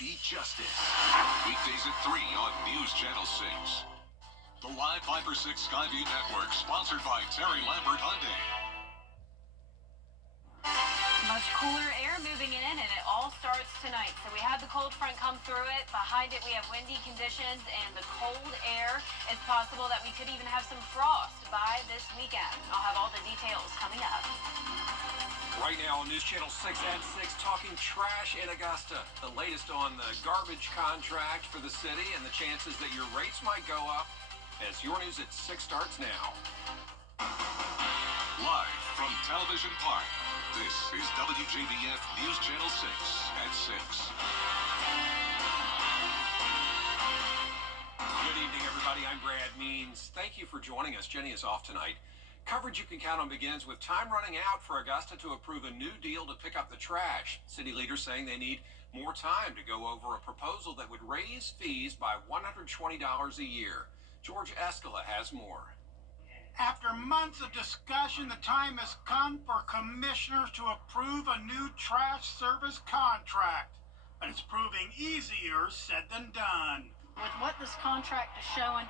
Beauty Justice. Weekdays at 3 on News Channel 6. The Live 5-for-6 Skyview Network, sponsored by Terry Lambert Hyundai. Much cooler air moving in, and it all starts tonight. So we had the cold front come through it. Behind it, we have windy conditions and the cold air. It's possible that we could even have some frost by this weekend. I'll have all the details coming up. Right now on News Channel 6 at 6, talking trash in Augusta. The latest on the garbage contract for the city and the chances that your rates might go up as your News at 6 starts now. Live from Television Park, this is WJBF News Channel 6 at 6. Good evening, everybody. I'm Brad Means. Thank you for joining us. Jenny is off tonight. Coverage you can count on begins with time running out for Augusta to approve a new deal to pick up the trash. City leaders saying they need more time to go over a proposal that would raise fees by $120 a year. George Escala has more. After months of discussion, the time has come for commissioners to approve a new trash service contract. But it's proving easier said than done. With what this contract is showing,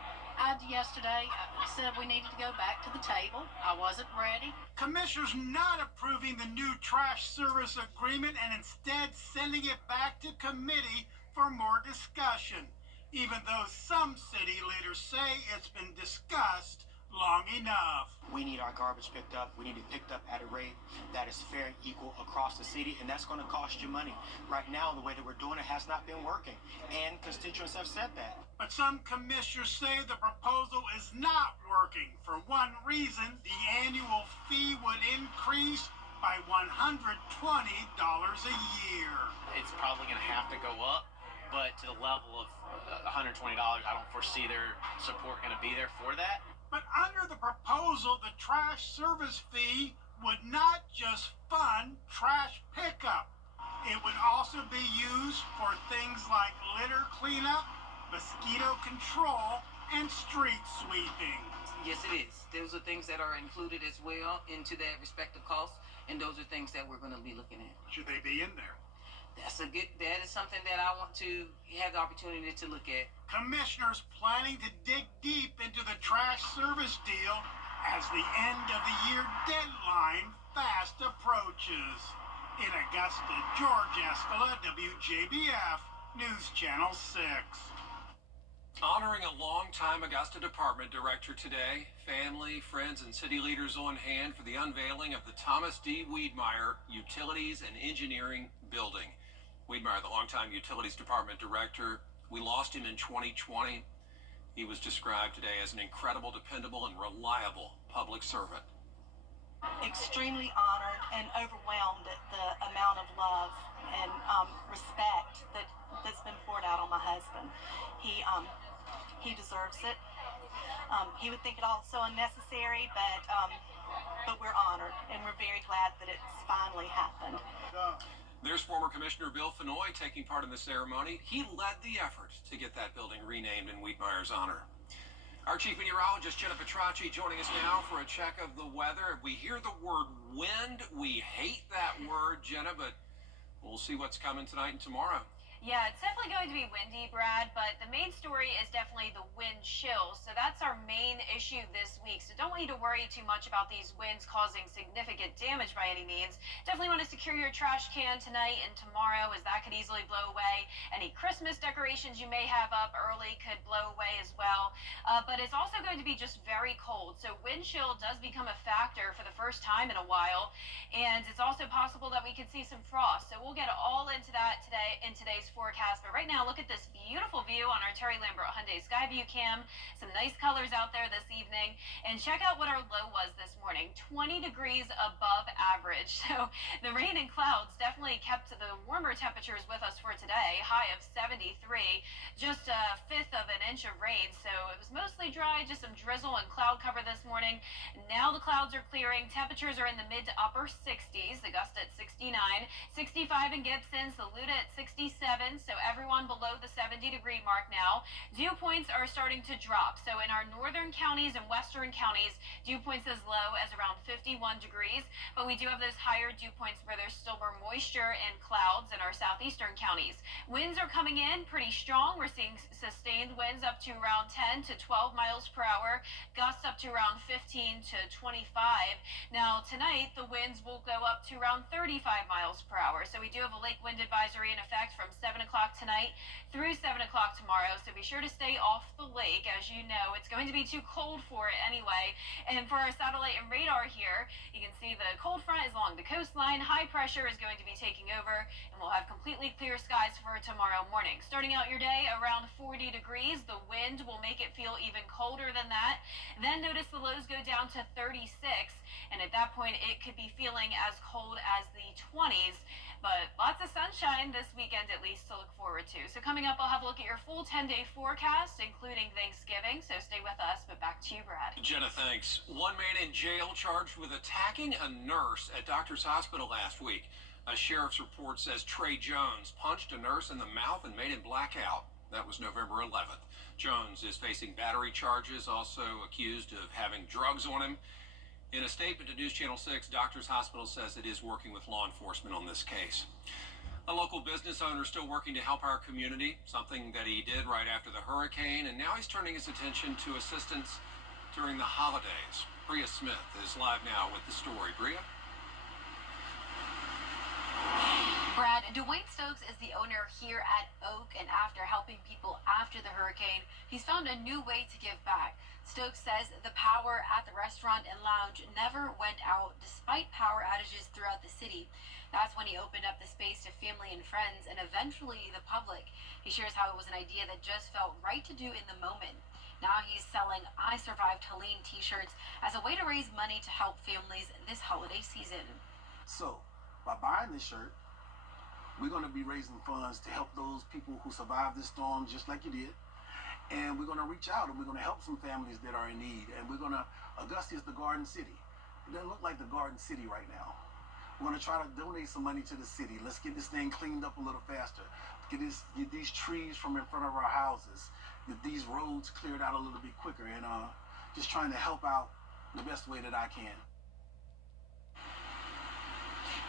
yesterday said we needed to go back to the table. I wasn't ready. Commissioners not approving the new trash service agreement and instead sending it back to committee for more discussion, even though some city leaders say it's been discussed long enough. We need our garbage picked up. We need it picked up at a rate that is fair and equal across the city, and that's going to cost you money. Right now, the way that we're doing it has not been working, and constituents have said that. But some commissioners say the proposal is not working. For one reason, the annual fee would increase by $120 a year. It's probably going to have to go up, but to the level of $120, I don't foresee their support going to be there for that. But under the proposal, the trash service fee would not just fund trash pickup. It would also be used for things like litter cleanup, mosquito control, and street sweeping. Yes, it is. Those are things that are included as well into that respective cost, and those are things that we're going to be looking at. Should they be in there? That is something that I want to have the opportunity to look at. Commissioners planning to dig deep into the trash service deal as the end of the year deadline fast approaches. In Augusta, George Escala, WJBF, News Channel 6. Honoring a longtime Augusta Department Director today, family, friends, and city leaders on hand for the unveiling of the Thomas D. Wiedmeyer Utilities and Engineering Building. Wiedmeyer, the longtime Utilities Department Director, we lost him in 2020. He was described today as an incredible, dependable, and reliable public servant. Extremely honored and overwhelmed at the amount of love and respect that's been poured out on my husband. He deserves it. He would think it all so unnecessary, but we're honored and we're very glad that it's finally happened. There's former Commissioner Bill Fenoy taking part in the ceremony. He led the effort to get that building renamed in Wiedmeyer's honor. Our chief meteorologist, Jenna Petracci, joining us now for a check of the weather. We hear the word wind. We hate that word, Jenna, but we'll see what's coming tonight and tomorrow. Yeah, it's definitely going to be windy, Brad, but the main story is definitely the wind chill. So that's our main issue this week. So don't want you to worry too much about these winds causing significant damage by any means. Definitely want to secure your trash can tonight and tomorrow, as that could easily blow away. Any Christmas decorations you may have up early could blow away as well. But it's also going to be just very cold. So wind chill does become a factor for the first time in a while. And it's also possible that we could see some frost. So we'll get all into that today in today's forecast. But right now, look at this beautiful view on our Terry Lambert Hyundai Skyview cam. Some nice colors out there this evening. And check out what our low was this morning, 20 degrees above average. So the rain and clouds definitely kept the warmer temperatures with us for today. High of 73, just a fifth of an inch of rain. So it was mostly dry, just some drizzle and cloud cover this morning. Now the clouds are clearing. Temperatures are in the mid to upper 60s. Augusta at 69, 65 in Gibson, Saluda at 67, 7, so everyone below the 70-degree mark now. Dew points are starting to drop. So in our northern counties and western counties, dew points as low as around 51 degrees. But we do have those higher dew points where there's still more moisture and clouds in our southeastern counties. Winds are coming in pretty strong. We're seeing sustained winds up to around 10 to 12 miles per hour, gusts up to around 15 to 25. Now tonight, the winds will go up to around 35 miles per hour. So we do have a lake wind advisory in effect from 7 o'clock tonight through 7 o'clock tomorrow. So be sure to stay off the lake. As you know, it's going to be too cold for it anyway. And for our satellite and radar here, you can see the cold front is along the coastline. High pressure is going to be taking over, and we'll have completely clear skies for tomorrow morning. Starting out your day around 40 degrees. The wind will make it feel even colder than that. Then notice the lows go down to 36, and at that point it could be feeling as cold as the 20s. But lots of sunshine this weekend at least to look forward to. So coming up, I'll have a look at your full 10-day forecast, including Thanksgiving. So stay with us, but back to you, Brad. Jenna, thanks. One man in jail charged with attacking a nurse at Doctor's Hospital last week. A sheriff's report says Trey Jones punched a nurse in the mouth and made him black out. That was November 11th. Jones is facing battery charges, also accused of having drugs on him. In a statement to News Channel 6, Doctors Hospital says it is working with law enforcement on this case. A local business owner still working to help our community, something that he did right after the hurricane, and now he's turning his attention to assistance during the holidays. Bria Smith is live now with the story. Bria? Brad, Dwayne Stokes is the owner here at Oak, and after helping people after the hurricane, he's found a new way to give back. Stokes says the power at the restaurant and lounge never went out despite power outages throughout the city. That's when he opened up the space to family and friends and eventually the public. He shares how it was an idea that just felt right to do in the moment. Now he's selling I Survived Helene t-shirts as a way to raise money to help families this holiday season. So, by buying this shirt, we're going to be raising funds to help those people who survived this storm just like you did. And we're going to reach out and we're going to help some families that are in need. And we're going to, Augusta is the Garden City. It doesn't look like the Garden City right now. We're going to try to donate some money to the city. Let's get this thing cleaned up a little faster. Get these trees from in front of our houses. Get these roads cleared out a little bit quicker. And just trying to help out the best way that I can.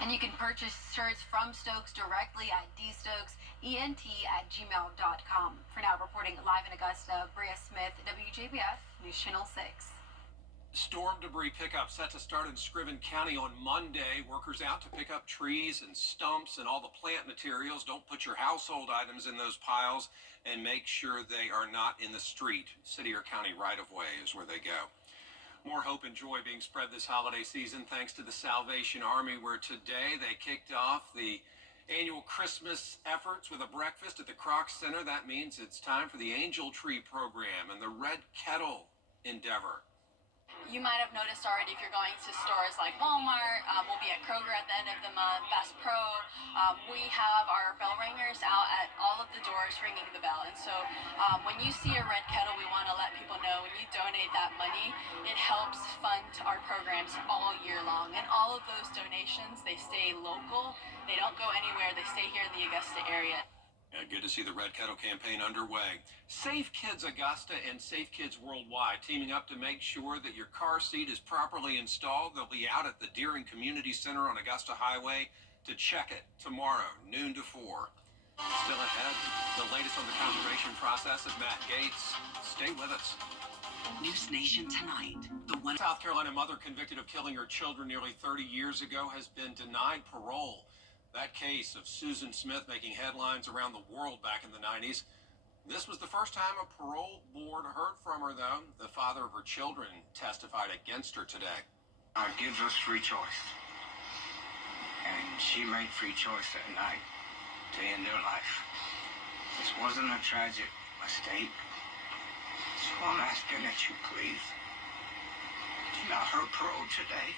And you can purchase shirts from Stokes directly at dstokesent@gmail.com. For now, reporting live in Augusta, Bria Smith, WJBF, News Channel 6. Storm debris pickup set to start in Scriven County on Monday. Workers out to pick up trees and stumps and all the plant materials. Don't put your household items in those piles, and make sure they are not in the street. City or county right-of-way is where they go. More hope and joy being spread this holiday season thanks to the Salvation Army, where today they kicked off the annual Christmas efforts with a breakfast at the Kroc Center. That means it's time for the Angel Tree program and the Red Kettle endeavor. You might have noticed already if you're going to stores like Walmart, we'll be at Kroger at the end of the month, Bass Pro. We have our bell ringers out at all of the doors ringing the bell. And so when you see a red kettle, we want to let people know when you donate that money, it helps fund our programs all year long. And all of those donations, they stay local. They don't go anywhere. They stay here in the Augusta area. Yeah, good to see the Red Kettle campaign underway. Safe Kids Augusta and Safe Kids Worldwide teaming up to make sure that your car seat is properly installed. They'll be out at the Deering Community Center on Augusta Highway to check it tomorrow, noon to 4. Still ahead, the latest on the conservation process at Matt Gates. Stay with us. News Nation tonight. The one South Carolina mother convicted of killing her children nearly 30 years ago has been denied parole. That case of Susan Smith making headlines around the world back in the 90s. This was the first time a parole board heard from her, though. The father of her children testified against her today. God gives us free choice. And she made free choice that night to end her life. This wasn't a tragic mistake. So I'm asking that you please deny her parole today.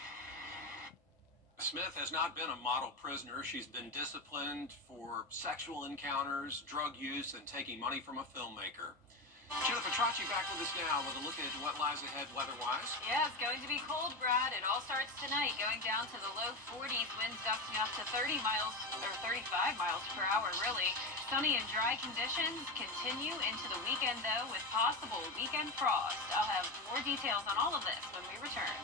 Smith has not been a model prisoner. She's been disciplined for sexual encounters, drug use, and taking money from a filmmaker. Jennifer Tracci back with us now with a look at what lies ahead weather-wise. Yeah, it's going to be cold, Brad. It all starts tonight, going down to the low 40s, winds gusting up to 30 miles, or 35 miles per hour, really. Sunny and dry conditions continue into the weekend, though, with possible weekend frost. I'll have more details on all of this when we return.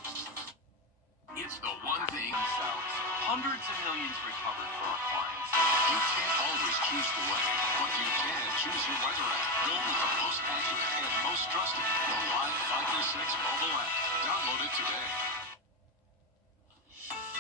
It's the one thing themselves. Hundreds of millions recovered for our clients. You can't always choose the weather, but you can choose your weather app. Go with the most accurate and most trusted, the Live 536 mobile app. Download it today.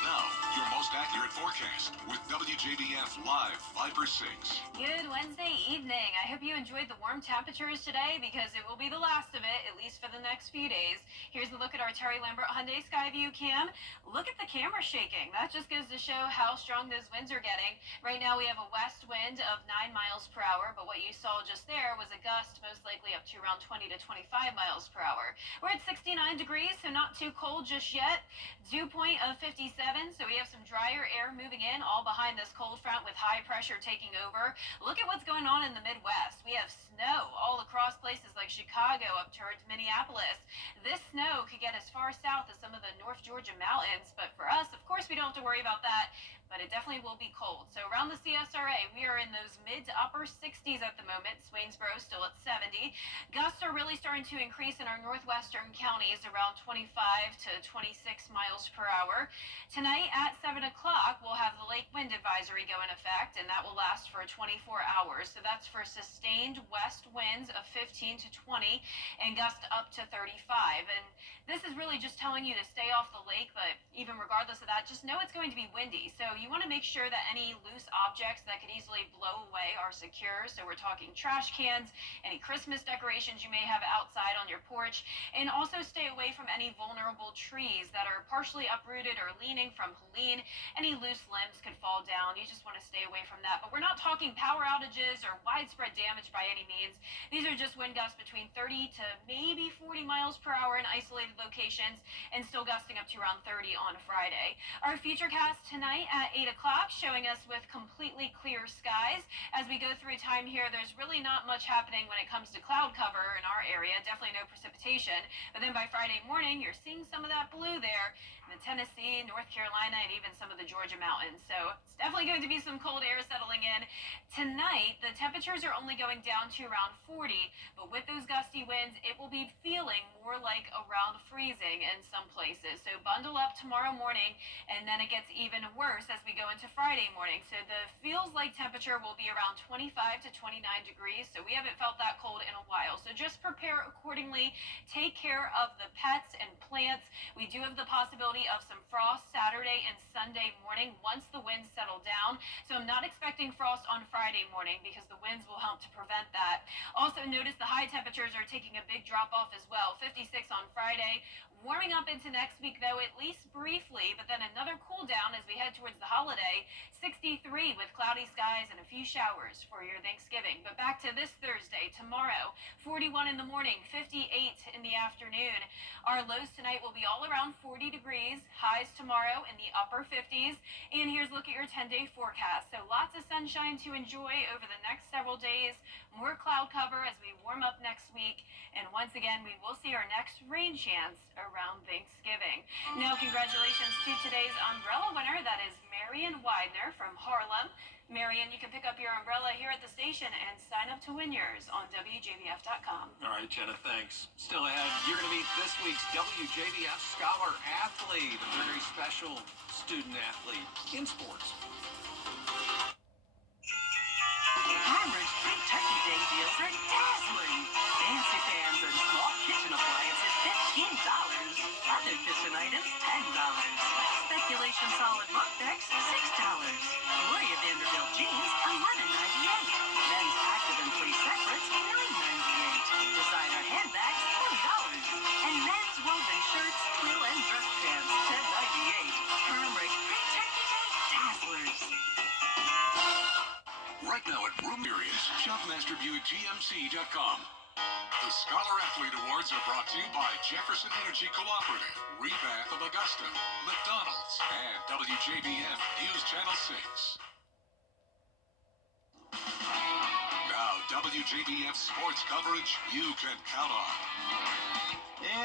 Now, your most accurate forecast with WJBF Live 536. Good Wednesday evening. I hope you enjoyed the warm temperatures today because it will be the last of it, at least for the next few days. Here's a look at our Terry Lambert Hyundai Skyview cam. Look at the camera shaking. That just goes to show how strong those winds are getting. Right now we have a west wind of 9 miles per hour, but what you saw just there was a gust most likely up to around 20 to 25 miles per hour. We're at 69 degrees, so not too cold just yet. Dew point of 57, so we have some drier air moving in all behind this cold front with high pressure taking over. Look at what's going on in the Midwest. We have snow all across places like Chicago up towards Minneapolis. This snow could get as far south as some of the North Georgia mountains, but for us, of course, we don't have to worry about that, but it definitely will be cold. So around the CSRA, we are in those mid to upper 60s at the moment. Swainsboro still at 70. Gusts are really starting to increase in our northwestern counties, around 25 to 26 miles per hour. Tonight at 7 o'clock, we'll have the lake wind advisory go in effect, and that will last for 24 hours. So that's for sustained west winds of 15 to 20 and gust up to 35. And this is really just telling you to stay off the lake, but even regardless of that, just know it's going to be windy. So you want to make sure that any loose objects that could easily blow away are secure. So we're talking trash cans, any Christmas decorations you may have outside on your porch, and also stay away from any vulnerable trees that are partially uprooted or leaning from Helene. Any loose limbs could fall down. You just want to stay away from that. But we're not talking power outages or widespread damage by any means. These are just wind gusts between 30 to maybe 40 miles per hour in isolated locations and still gusting up to around 30 on Friday. Our futurecast tonight at 8 o'clock showing us with completely clear skies. As we go through time here, there's really not much happening when it comes to cloud cover in our area. Definitely no precipitation. But then by Friday morning, you're seeing some of that blue there in the Tennessee, North Carolina, and even some of the Georgia mountains. So it's definitely going to be some cold air settling in. Tonight, the temperatures are only going down to around 40, but with those gusty winds, it will be feeling more like around freezing in some places. So bundle up tomorrow morning, and then it gets even worse as we go into Friday morning. So the feels like temperature will be around 25 to 29 degrees. So we haven't felt that cold in a while. So just prepare accordingly. Take care of the pets and plants. We do have the possibility of some frost Saturday and Sunday morning once the winds settle down. So I'm not expecting frost on Friday morning because the winds will help to prevent that. Also notice the high temperatures are taking a big drop off as well. 56 on Friday. Warming up into next week, though, at least briefly, but then another cool down as we head towards the holiday. 63 with cloudy skies and a few showers for your Thanksgiving. But back to this Thursday, tomorrow, 41 in the morning, 58 in the afternoon. Our lows tonight will be all around 40 degrees, highs tomorrow in the upper 50s. And here's a look at your 10-day forecast. So lots of sunshine to enjoy over the next several days. More cloud cover as we warm up next week. And once again, we will see our next rain chance around Thanksgiving. Now, congratulations to today's umbrella winner. That is Marion Widener from Harlem. Marion, you can pick up your umbrella here at the station and sign up to win yours on WJBF.com. All right, Jenna, thanks. Still ahead, you're going to meet this week's WJBF Scholar Athlete, a very special student athlete in sports. Farmers' Big Turkey Day deals are dazzling. Fancy pans and small kitchen appliances, $15. Other kitchen items, $10. Speculation solid mop decks, $6. Gloria Vanderbilt jeans, $11.98. Men's active and free separates, $9.98. Designer handbags, $20. And men's woven shirts, twill, and dress pants, $10.98. Farmers' Big Turkey Day dazzlers. Right now at Room Areas, shop MasterBuickGMC.com. The Scholar Athlete Awards are brought to you by Jefferson Energy Cooperative, Rebath of Augusta, McDonald's, and WJBF News Channel 6. Now, WJBF sports coverage you can count on.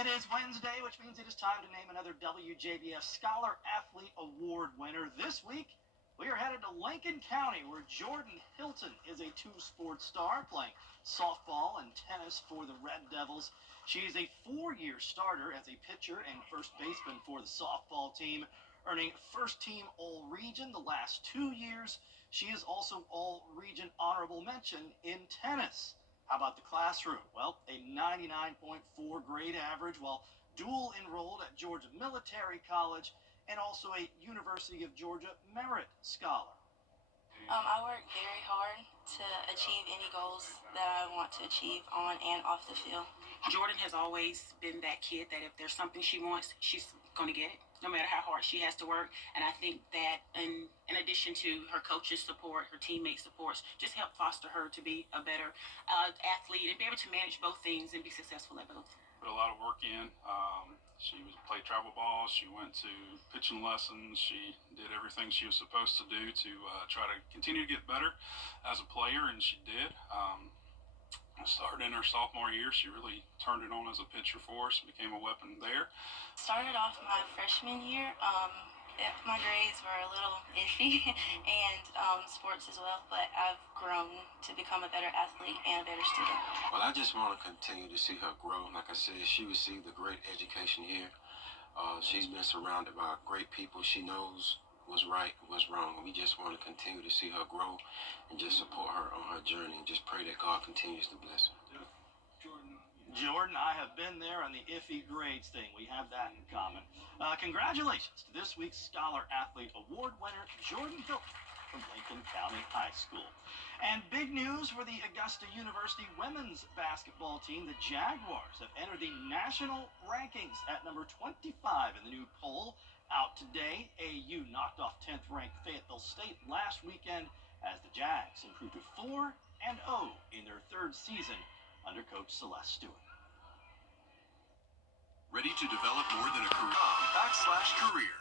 It is Wednesday, which means it is time to name another WJBF Scholar Athlete Award winner. This week, we are headed to Lincoln County, where Jordan Hilton is a two-sport star playing softball and tennis for the Red Devils. She is a 4-year starter as a pitcher and first baseman for the softball team, earning first-team All-Region the last 2 years. She is also All-Region honorable mention in tennis. How about the classroom? Well, a 99.4 grade average while dual enrolled at Georgia Military College and also a University of Georgia Merit Scholar. I work very hard to achieve any goals that I want to achieve on and off the field. Jordan has always been that kid that if there's something she wants, she's going to get it, no matter how hard she has to work. And I think that in addition to her coach's support, her teammate supports, just help foster her to be a better athlete and be able to manage both things and be successful at both. Put a lot of work in. She played travel ball. She went to pitching lessons. She did everything she was supposed to do to try to continue to get better as a player, and she did. Started in her sophomore year. She really turned it on as a pitcher for us and became a weapon there. Started off my freshman year. My grades were a little iffy and sports as well, but I've grown to become a better athlete and a better student. Well, I just want to continue to see her grow. Like I said, she received a great education here. She's been surrounded by great people. She knows what's right and what's wrong. We just want to continue to see her grow and just support her on her journey and just pray that God continues to bless her. Jordan, I have been there on the iffy grades thing. We have that in common. Congratulations to this week's Scholar Athlete Award winner, Jordan Hilton from Lincoln County High School. And big news for the Augusta University women's basketball team. The Jaguars have entered the national rankings at number 25 in the new poll out today. AU knocked off 10th-ranked Fayetteville State last weekend as the Jags improved to 4-0 in their third season under Coach Celeste Stewart. Ready to develop more than a career.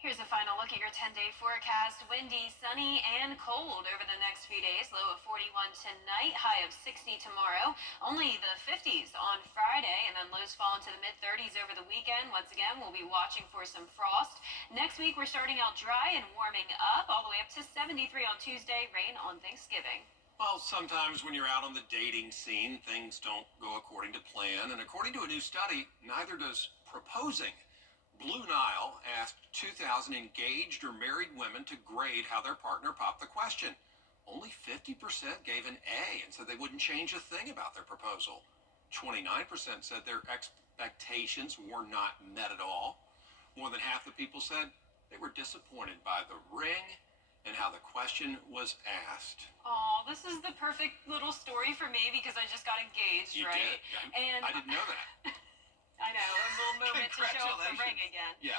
Here's a final look at your 10-day forecast. Windy, sunny, and cold over the next few days. Low of 41 tonight, high of 60 tomorrow. Only the 50s on Friday, and then lows fall into the mid-30s over the weekend. Once again, we'll be watching for some frost. Next week, we're starting out dry and warming up, all the way up to 73 on Tuesday, rain on Thanksgiving. Well, sometimes when you're out on the dating scene, things don't go according to plan. And according to a new study, neither does proposing. Blue Nile asked 2,000 engaged or married women to grade how their partner popped the question. Only 50% gave an A and said they wouldn't change a thing about their proposal. 29% said their expectations were not met at all. More than half the people said they were disappointed by the ring and how the question was asked. Oh, this is the perfect little story for me because I just got engaged, You right? did. And I didn't know that. I know, a little moment to show off the ring again. Yeah.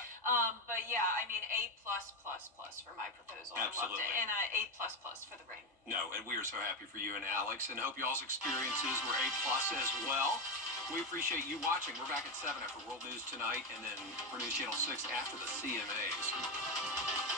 But yeah, I mean, A+++ for my proposal. Absolutely. I loved it. And A++ for the ring. No, and we are so happy for you and Alex, and hope y'all's experiences were A+ as well. We appreciate you watching. We're back at 7 after World News Tonight, and then for News Channel 6 after the CMAs.